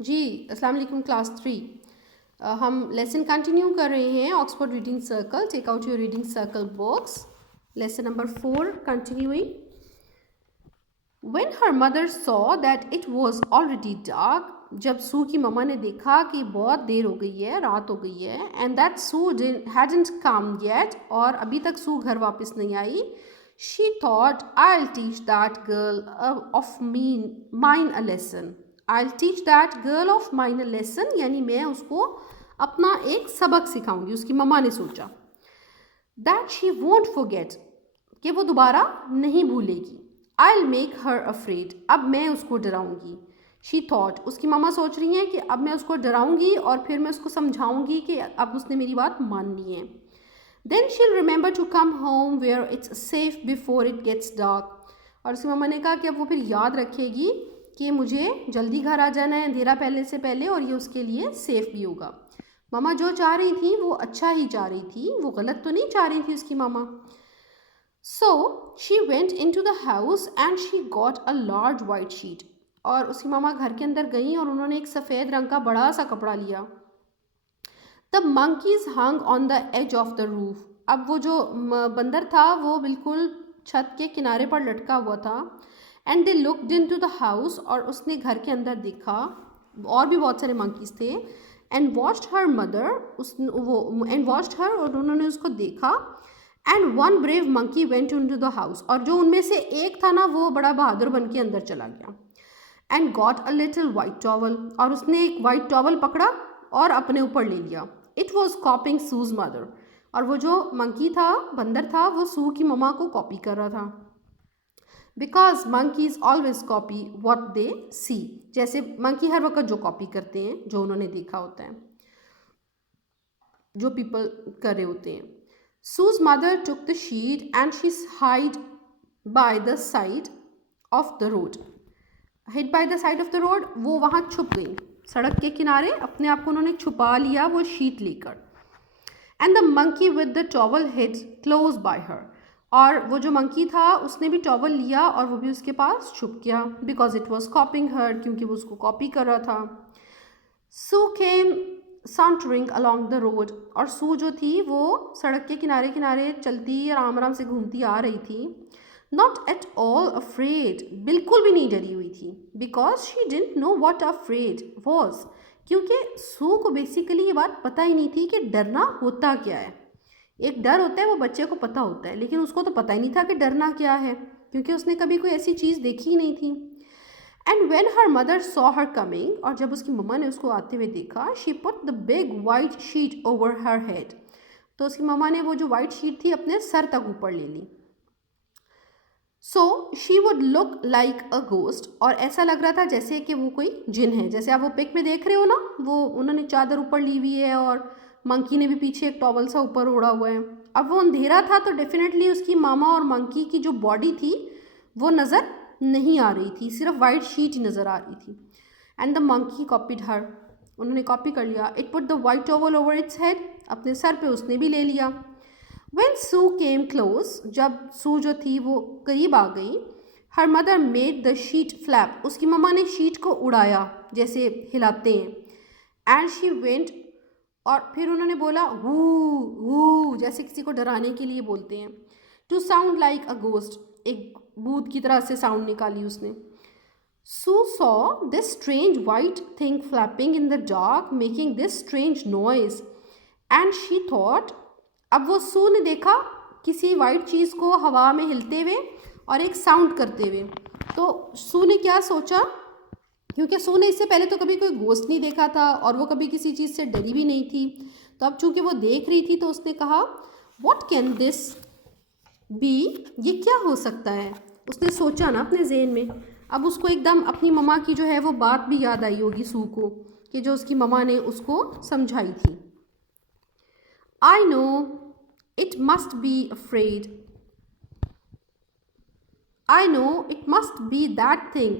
जी, अस्सलाम वालेकुम क्लास 3। हम लेसन कंटिन्यू कर रहे हैं Oxford reading circle. Take out your reading circle books. Lesson number 4 continuing. When her mother saw that it was already dark, जब Sue की मम्मा ने देखा कि बहुत देर हो गई है, रात हो गई है, and that Sue hadn't come yet, और अभी तक सू घर वापस नहीं आई, she thought I will teach that girl of mine a lesson. I will teach that girl of mine a lesson, यानी मैं उसको अपना एक सबक सिखाऊंगी, उसकी मम्मा ने सोचा। दैट शी वोंट फॉरगेट, कि वो दोबारा नहीं भूलेगी। I will make her afraid, अब मैं उसको डराऊंगी। शी थॉट, उसकी मम्मा सोच रही हैं कि अब मैं उसको डराऊंगी और फिर मैं उसको समझाऊंगी कि अब उसने मेरी बात माननी है। Then she will remember to come home where it's safe before it gets dark, और उसकी मम्मा ने कहा कि अब वो फिर याद रखेगी कि मुझे जल्दी घर आ जाना है अंधेरा पहले से पहले, और ये उसके लिए सेफ भी होगा। मम्मा जो चाह रही थी वो अच्छा ही चाह रही थी, वो गलत तो नहीं चाह रही थी उसकी मामा। So she went in to the house and she got a large white sheet, और उसकी मामा घर के अंदर गई और उन्होंने एक सफ़ेद रंग का बड़ा सा कपड़ा लिया। The monkeys hung on the edge of the roof, अब वो जो बंदर था वो बिल्कुल छत के किनारे पर लटका हुआ था। And they looked in to the house, और उसने घर के अंदर देखा, और भी बहुत सारे मंकीज थे। And watched her mother, and watched her, और उन्होंने उसको देखा। And one brave monkey went into the house, और जो उनमें से एक था ना वो बड़ा बहादुर बन के अंदर चला गया। And got a little white towel, और उसने एक वाइट टॉवल पकड़ा और अपने ऊपर ले लिया। इट वॉज कॉपिंग सूज मदर, और वो जो मंकी था, बंदर था, वो सू की ममा को कॉपी कर रहा था। Because monkeys always copy what they see, जैसे मंकी हर वक्त जो कॉपी करते हैं जो उन्होंने देखा होता है, जो पीपल कर रहे होते हैं। Sue's mother took the sheet and she hid by the side of the road. Hid by the side of the road, वो वहाँ छुप गई, सड़क के किनारे अपने आप को उन्होंने छुपा लिया वो शीट लेकर। And the monkey with the towel hid close by her, और वो जो मंकी था उसने भी टॉवल लिया और वो भी उसके पास छुप गया। Because it was copying her, क्योंकि वो उसको कॉपी कर रहा था। Sue came sauntering along the road, और सू जो थी वो सड़क के किनारे किनारे चलती आराम आराम से घूमती आ रही थी। Not at all afraid, बिल्कुल भी नहीं डरी हुई थी। Because she didn't know what afraid was, क्योंकि सू को बेसिकली ये बात पता ही नहीं थी कि डरना होता क्या है। एक डर होता है वो बच्चे को पता होता है, लेकिन उसको तो पता ही नहीं था कि डरना क्या है, क्योंकि उसने कभी कोई ऐसी चीज़ देखी ही नहीं थी। And when her mother saw her coming, और जब उसकी मम्मा ने उसको आते हुए देखा, she put the big white sheet over her head, तो उसकी मम्मा ने वो जो वाइट शीट थी अपने सर तक ऊपर ले ली। So she would look like a ghost, और ऐसा लग रहा था जैसे कि वो कोई जिन है, जैसे आप वो पिक में देख रहे हो ना, वो उन्होंने चादर ऊपर ली हुई है और मंकी ने भी पीछे एक टॉवल सा ऊपर ओढ़ा हुआ है। अब वो अंधेरा था तो डेफिनेटली उसकी मामा और मंकी की जो बॉडी थी वो नज़र नहीं आ रही थी, सिर्फ वाइट शीट ही नज़र आ रही थी। एंड द मंकी कॉपीड हर, उन्होंने कॉपी कर लिया। It put the white towel over its head, अपने सर पे उसने भी ले लिया। When Sue came close, जब सू जो थी वो करीब आ गई, her mother made the sheet flap, उसकी मम्मा ने शीट को उड़ाया जैसे हिलाते हैं। एंड शी वेंट, और फिर उन्होंने बोला वू वू, जैसे किसी को डराने के लिए बोलते हैं। To sound like a ghost, एक भूत की तरह से साउंड निकाली उसने। Sue saw this strange white thing flapping in the dark, making this strange noise, and she thought, अब वो सू ने देखा किसी वाइट चीज़ को हवा में हिलते हुए और एक साउंड करते हुए, तो सू ने क्या सोचा, क्योंकि सू ने इससे पहले तो कभी कोई गोस्ट नहीं देखा था और वो कभी किसी चीज़ से डरी भी नहीं थी, तो अब चूंकि वो देख रही थी तो उसने कहा व्हाट कैन दिस बी, ये क्या हो सकता है। उसने सोचा ना अपने जहन में। अब उसको एकदम अपनी ममा की जो है वो बात भी याद आई होगी सू को, कि जो उसकी ममा ने उसको समझाई थी। I know it must be afraid. I know it must be that thing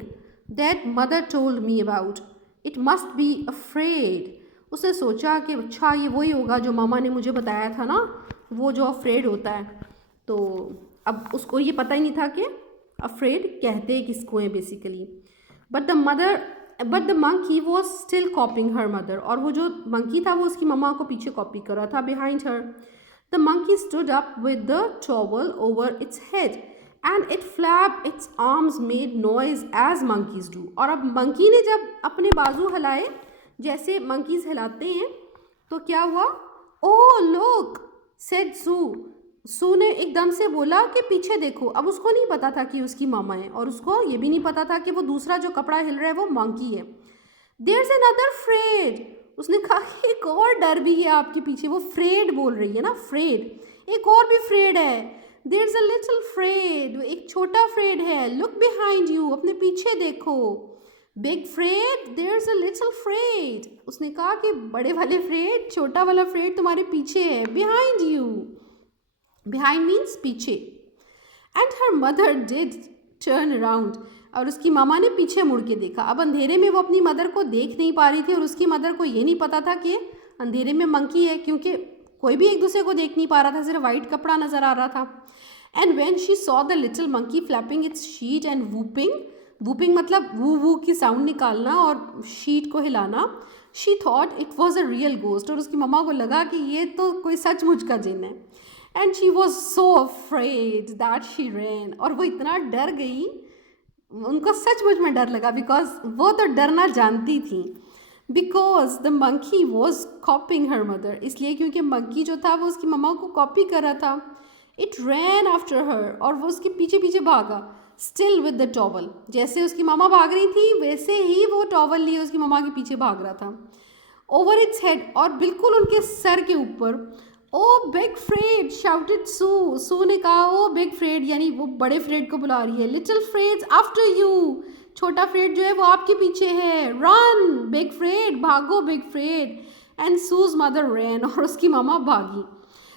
that mother told me about. It must be afraid. उसने सोचा कि अच्छा ये वही होगा जो मामा ने मुझे बताया था ना, वो जो अफ्रेड होता है। तो अब उसको ये पता ही नहीं था कि अफ्रेड कहते किसको है basically. But the mother but the monkey was still कॉपिंग her mother, और वो जो मंकी था वो उसकी मम्मा को पीछे कॉपी कर रहा था, behind her. The monkey stood up with the towel over its head and it flap its arms made noise as monkeys do. और अब मंकी ने जब अपने बाजू हिलाए जैसे मंकीज हिलाते हैं तो क्या हुआ? ओह लुक सेड सू. सू ने एकदम से बोला कि पीछे देखो. अब उसको नहीं पता था कि उसकी मामा है, और उसको ये भी नहीं पता था कि वो दूसरा जो कपड़ा हिल रहा है वो मंकी है. There is another Fred. उसने कहा कि एक और डर भी है आपके पीछे. वो फ्रेड बोल रही है ना, फ्रेड. एक और भी फ्रेड है. There is a little Fred. एक छोटा फ्रेड है. Look behind you. अपने पीछे देखो. Big Fred. There is a little Fred. उसने कहा कि बड़े वाले फ्रेड, छोटा वाला फ्रेड तुम्हारे पीछे है. Behind you. बिहाइंड मीन्स पीछे. And her mother did turn around. और उसकी मामा ने पीछे मुड़ के देखा. अब अंधेरे में वो अपनी मदर को देख नहीं पा रही थी, और उसकी मदर को ये नहीं पता था कि अंधेरे में मंकी है, क्योंकि कोई भी एक दूसरे को देख नहीं पा रहा था, सिर्फ वाइट कपड़ा नजर आ रहा था. And when she saw the little monkey flapping it's sheet and whooping. Whooping मतलब वू वू की साउंड निकालना और शीट को हिलाना. She thought it was a real ghost. और उसकी मम्मा को लगा कि ये तो कोई सचमुच का जिन है. And she was so afraid that she रैन. और वो इतना डर गई, उनको सचमुच में डर लगा, बिकॉज वो तो डरना जानती थी. Because the monkey was कॉपिंग her mother. इसलिए क्योंकि मंकी जो था वो उसकी मम्मा को कॉपी कर रहा था. It rain after her. और वो उसके पीछे पीछे भागा. Still with the towel. जैसे उसकी मामा भाग रही थी वैसे ही वो टॉवल लिए उसकी मामा के पीछे भाग रहा था. Over its head. और बिल्कुल उनके सर के ऊपर. ओ बिग फ्रेड शाउटेड सू. सू ने कहा ओ बिग फ्रेड, यानी वो बड़े फ्रेड को बुला रही है. Little Freds after you. छोटा फ्रेड जो है वो आपके पीछे है. Run big Fred. भागो big Fred. And Sue's mother ran. और उसकी मामा भागी.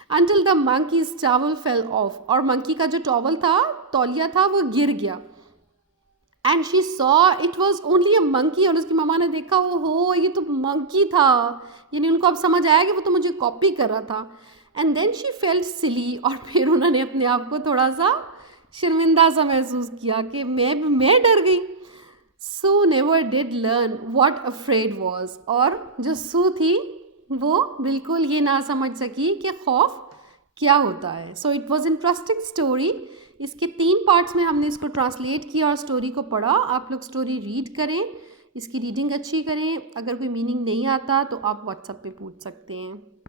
Until the monkey's towel fell off. और मंकी का जो टॉवल था, तौलिया था, वो गिर गया. And she saw it was only a monkey. और उसकी मामा ने देखा ओहो ये तो मंकी था, यानी उनको अब समझ आया कि वो तो मुझे कॉपी कर रहा था. एंड देन शी फेल्ट सिली. और फिर उन्होंने अपने आप को थोड़ा सा शर्मिंदा सा महसूस किया कि मैं डर गई. Sue never did learn what afraid was. और जो सू थी वो बिल्कुल ये ना समझ सकी कि खौफ क्या होता है. So it was interesting story. इसके 3 पार्ट्स में हमने इसको ट्रांसलेट किया और स्टोरी को पढ़ा. आप लोग स्टोरी रीड करें, इसकी रीडिंग अच्छी करें. अगर कोई मीनिंग नहीं आता तो आप व्हाट्सएप पे पूछ सकते हैं.